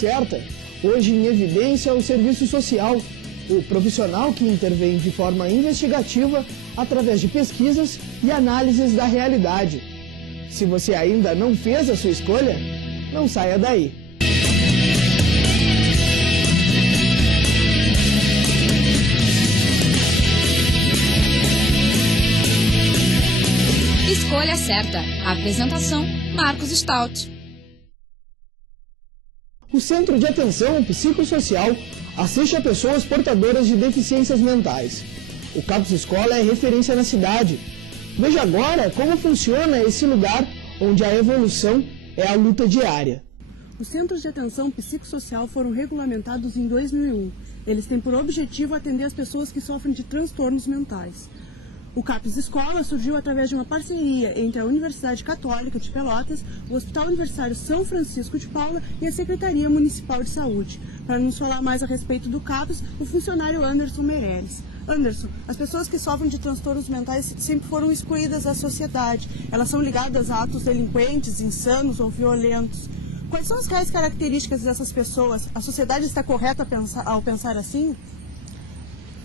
certa. Hoje em evidência é o serviço social, o profissional que intervém de forma investigativa através de pesquisas e análises da realidade. Se você ainda não fez a sua escolha, não saia daí. Escolha certa. Apresentação: Marcos Stout. O Centro de Atenção Psicossocial assiste a pessoas portadoras de deficiências mentais. O CAPS Escola é referência na cidade. Veja agora como funciona esse lugar onde a evolução é a luta diária. Os Centros de Atenção Psicossocial foram regulamentados em 2001. Eles têm por objetivo atender as pessoas que sofrem de transtornos mentais. O CAPS Escola surgiu através de uma parceria entre a Universidade Católica de Pelotas, o Hospital Universitário São Francisco de Paula e a Secretaria Municipal de Saúde. Para nos falar mais a respeito do CAPS, o funcionário Anderson Meirelles. Anderson, as pessoas que sofrem de transtornos mentais sempre foram excluídas da sociedade. Elas são ligadas a atos delinquentes, insanos ou violentos. Quais são as reais características dessas pessoas? A sociedade está correta ao pensar assim?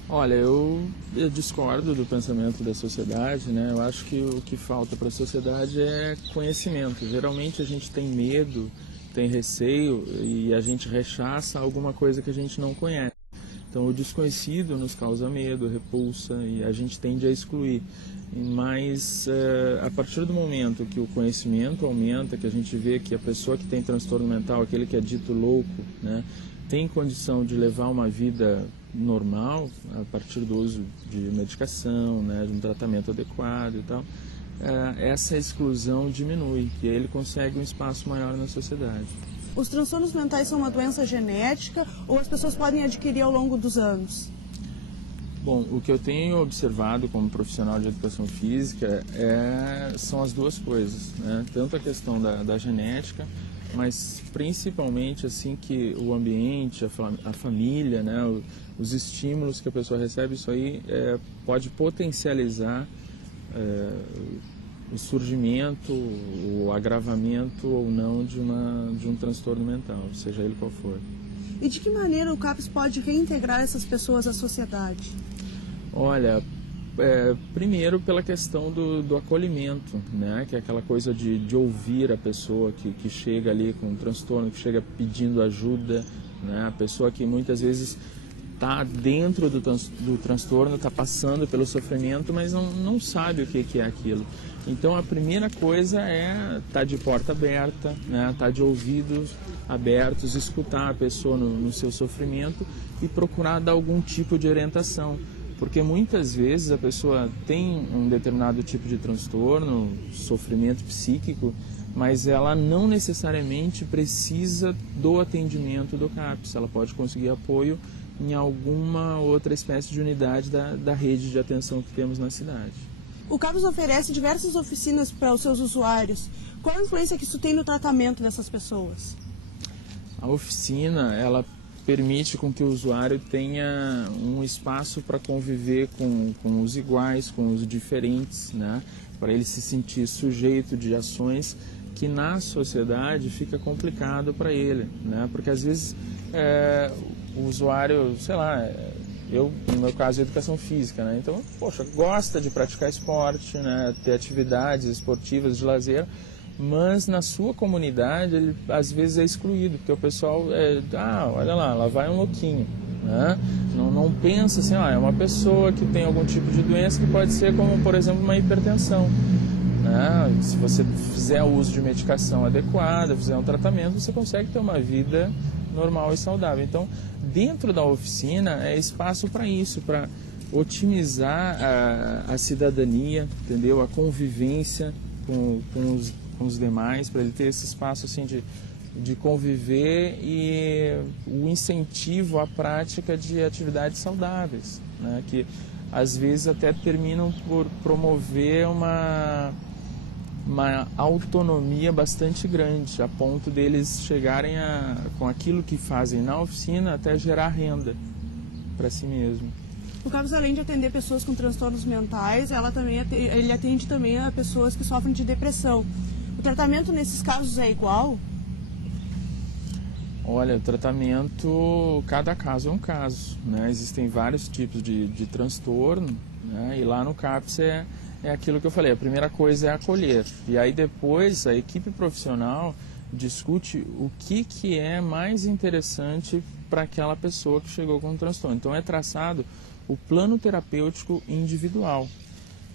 Olha, eu discordo do pensamento da sociedade, né? Eu acho que o que falta para a sociedade é conhecimento. Geralmente a gente tem medo, tem receio e a gente rechaça alguma coisa que a gente não conhece. Então o desconhecido nos causa medo, repulsa e a gente tende a excluir. Mas a partir do momento que o conhecimento aumenta, que a gente vê que a pessoa que tem transtorno mental, aquele que é dito louco, né, tem condição de levar uma vida normal a partir do uso de medicação, né, de um tratamento adequado e tal, essa exclusão diminui, que ele consegue um espaço maior na sociedade. Os transtornos mentais são uma doença genética ou as pessoas podem adquirir ao longo dos anos? Bom, o que eu tenho observado como profissional de educação física são as duas coisas, né? Tanto a questão da genética, mas principalmente assim que o ambiente, a família, né, os estímulos que a pessoa recebe, isso aí pode potencializar o surgimento, o agravamento ou não de um transtorno mental, seja ele qual for. E de que maneira o CAPS pode reintegrar essas pessoas à sociedade? Olha, primeiro pela questão do acolhimento, né? Que é aquela coisa de ouvir a pessoa que chega ali com um transtorno, que chega pedindo ajuda, né? A pessoa que muitas vezes está dentro do transtorno, está passando pelo sofrimento, mas não sabe o que é aquilo. Então a primeira coisa é estar de porta aberta, né? Estar de ouvidos abertos, escutar a pessoa no seu sofrimento e procurar dar algum tipo de orientação. Porque muitas vezes a pessoa tem um determinado tipo de transtorno, sofrimento psíquico, mas ela não necessariamente precisa do atendimento do CAPS. Ela pode conseguir apoio em alguma outra espécie de unidade da rede de atenção que temos na cidade. O CAPS oferece diversas oficinas para os seus usuários. Qual a influência que isso tem no tratamento dessas pessoas? A oficina, ela permite com que o usuário tenha um espaço para conviver com os iguais, com os diferentes, né? Para ele se sentir sujeito de ações que na sociedade fica complicado para ele, né? Porque às vezes o usuário, sei lá, eu no meu caso é educação física, né? Então, poxa, gosta de praticar esporte, né? Ter atividades esportivas de lazer, mas na sua comunidade ele às vezes é excluído, porque o pessoal olha lá vai um louquinho, né? Não pensa assim, é uma pessoa que tem algum tipo de doença que pode ser como, por exemplo, uma hipertensão, né? Se você fizer o uso de medicação adequada, fizer um tratamento, você consegue ter uma vida normal e saudável. Então, dentro da oficina é espaço para isso, para otimizar a cidadania, entendeu? A convivência com os demais, para ele ter esse espaço assim de conviver e o incentivo à prática de atividades saudáveis, né? Que às vezes até terminam por promover uma autonomia bastante grande, a ponto deles chegarem com aquilo que fazem na oficina até gerar renda para si mesmo. O CAPS, além de atender pessoas com transtornos mentais, ele atende também a pessoas que sofrem de depressão. O tratamento nesses casos é igual? Olha, o tratamento, cada caso é um caso, né? Existem vários tipos de transtorno, né? E lá no CAPS é aquilo que eu falei, a primeira coisa é acolher. E aí depois a equipe profissional discute o que é mais interessante para aquela pessoa que chegou com o transtorno. Então é traçado o plano terapêutico individual.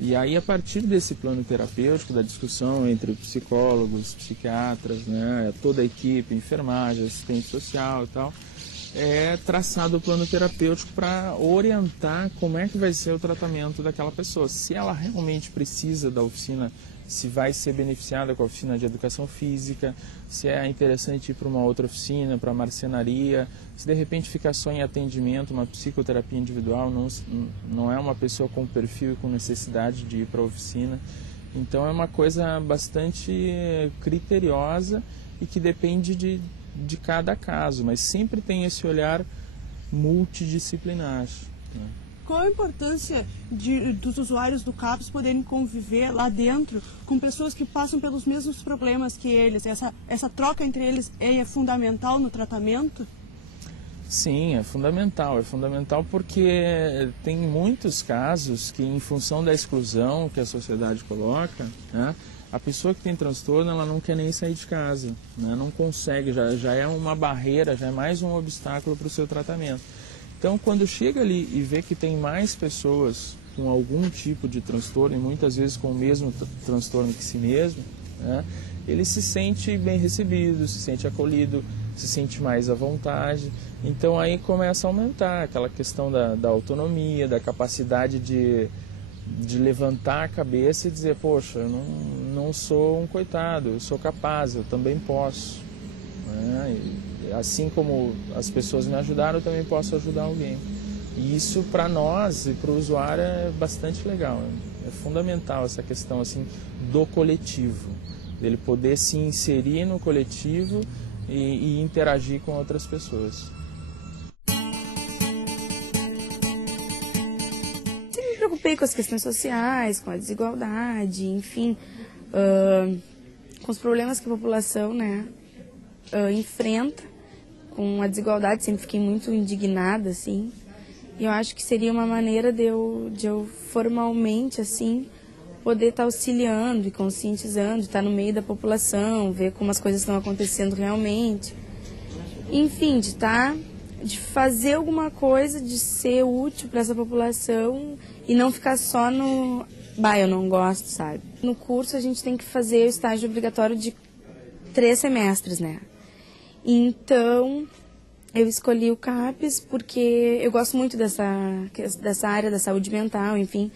E aí, a partir desse plano terapêutico, da discussão entre psicólogos, psiquiatras, né, toda a equipe, enfermagem, assistente social e tal, é traçado o plano terapêutico para orientar como é que vai ser o tratamento daquela pessoa. Se ela realmente precisa da oficina, se vai ser beneficiada com a oficina de educação física, se é interessante ir para uma outra oficina, para marcenaria, se de repente ficar só em atendimento, uma psicoterapia individual, não é uma pessoa com perfil e com necessidade de ir para a oficina. Então é uma coisa bastante criteriosa e que depende de cada caso, mas sempre tem esse olhar multidisciplinar, né? Qual a importância dos usuários do CAPS poderem conviver lá dentro com pessoas que passam pelos mesmos problemas que eles? Essa troca entre eles é fundamental no tratamento? Sim, é fundamental porque tem muitos casos que, em função da exclusão que a sociedade coloca, né, a pessoa que tem transtorno, ela não quer nem sair de casa, né, não consegue, já é uma barreira, já é mais um obstáculo para o seu tratamento. Então, quando chega ali e vê que tem mais pessoas com algum tipo de transtorno, e muitas vezes com o mesmo transtorno que si mesmo, né, ele se sente bem recebido, se sente acolhido, se sente mais à vontade. Então, aí começa a aumentar aquela questão da autonomia, da capacidade de levantar a cabeça e dizer, poxa, eu não sou um coitado, eu sou capaz, eu também posso, né? Assim como as pessoas me ajudaram, eu também posso ajudar alguém. E isso para nós e para o usuário é bastante legal. É fundamental essa questão assim do coletivo, dele poder se inserir no coletivo e interagir com outras pessoas. Sempre me preocupei com as questões sociais, com a desigualdade, enfim, com os problemas que a população, né, enfrenta. Com a desigualdade, sempre fiquei muito indignada, assim, e eu acho que seria uma maneira de eu formalmente, assim, poder estar auxiliando e conscientizando, estar no meio da população, ver como as coisas estão acontecendo realmente, enfim, de fazer alguma coisa, de ser útil para essa população e não ficar só no, eu não gosto, sabe? No curso a gente tem que fazer o estágio obrigatório de 3 semestres, né? Então, eu escolhi o CAPS porque eu gosto muito dessa área da saúde mental, enfim.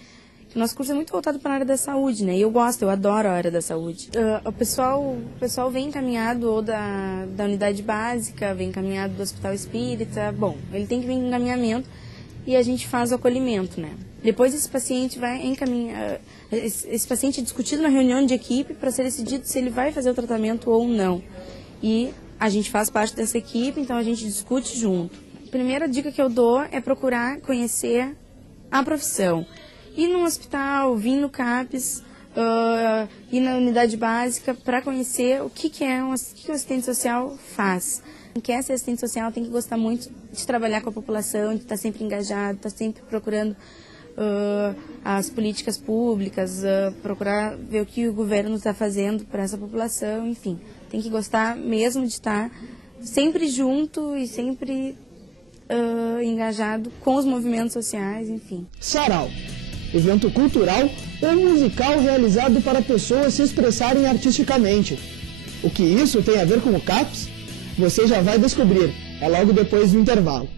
O nosso curso é muito voltado para a área da saúde, né? E eu adoro a área da saúde. O pessoal vem encaminhado ou da unidade básica, vem encaminhado do hospital espírita. Bom, ele tem que vir em encaminhamento e a gente faz o acolhimento, né? Depois esse paciente esse paciente é discutido na reunião de equipe para ser decidido se ele vai fazer o tratamento ou não. E a gente faz parte dessa equipe, então a gente discute junto. A primeira dica que eu dou é procurar conhecer a profissão. Ir no hospital, vir no CAPS, ir na unidade básica para conhecer o que o assistente social faz. Quem quer ser assistente social tem que gostar muito de trabalhar com a população, de estar sempre engajado, estar sempre procurando as políticas públicas, procurar ver o que o governo está fazendo para essa população, enfim. Tem que gostar mesmo de estar sempre junto e sempre engajado com os movimentos sociais, enfim. Sarau, evento cultural ou musical realizado para pessoas se expressarem artisticamente. O que isso tem a ver com o CAPS? Você já vai descobrir, é logo depois do intervalo.